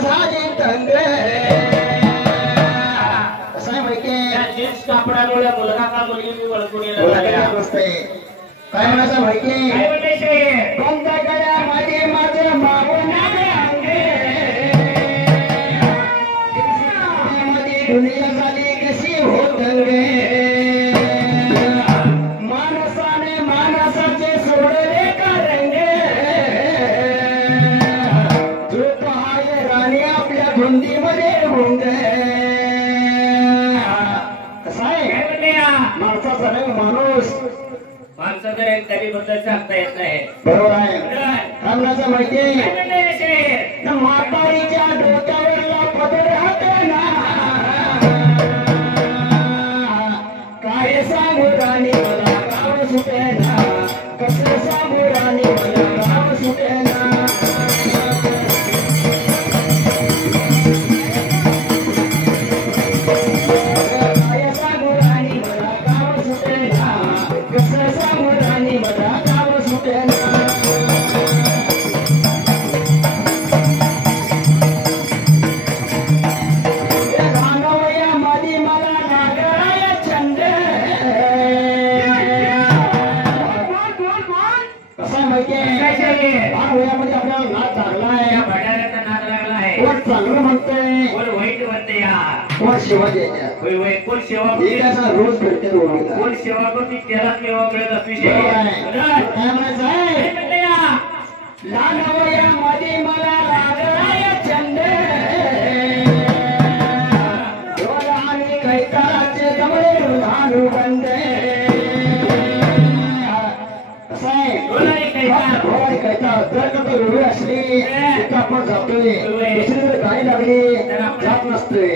झाली तंग कसं आहे माहिती जीन्स कापडामुळे मुलगा का मुलगी ओळखून काय म्हणायचं माहिती काय म्हणायचे कोणत्या गळ्यामध्ये माझं मावून दुनिया झाली कशी होत माणसाने माणसाचे सोडले का रंगे झोप आहे राणी आपल्या धुंदीमध्ये होंग कसा आहे माणसाचा नाही माणूस माणसाकडे कधीबद्दल सांगता येत नाही बरोबर आहे रामनाचं माहिती म्हातारीच्या डोक्यावरला पदर राहते ना काय सांगू राणी मला गाव सुटेना कसं सांगू राणी मला गाव सुटेना काय सांगू राणी मला गाव सुटेना कसं सांगू राणी मला गाव सुटेना चांगलं म्हणतोय कोण वाईट म्हणते या कोण सेवा कोण सेवा रोज भेटते कोण सेवा करते त्याला सेवा मिळत असते काय म्हणायचं आहे लहानवयामध्ये मला लागलाय छंद आणि कैताचे जवळ लहान बंद कसं आहे कैता जर कधी रुढी असली तर आपण जातोय दुसरीकडे गाडी लागली जात नसतोय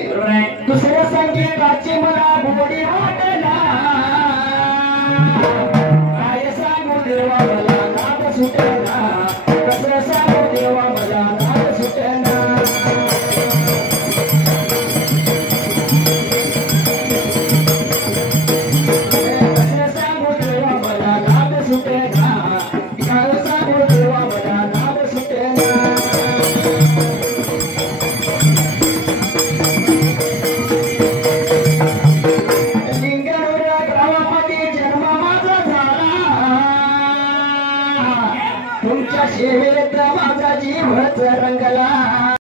दुसऱ्या संगीताची मला गोडी वाटेना काय सांगू देवा मला नाद सुटे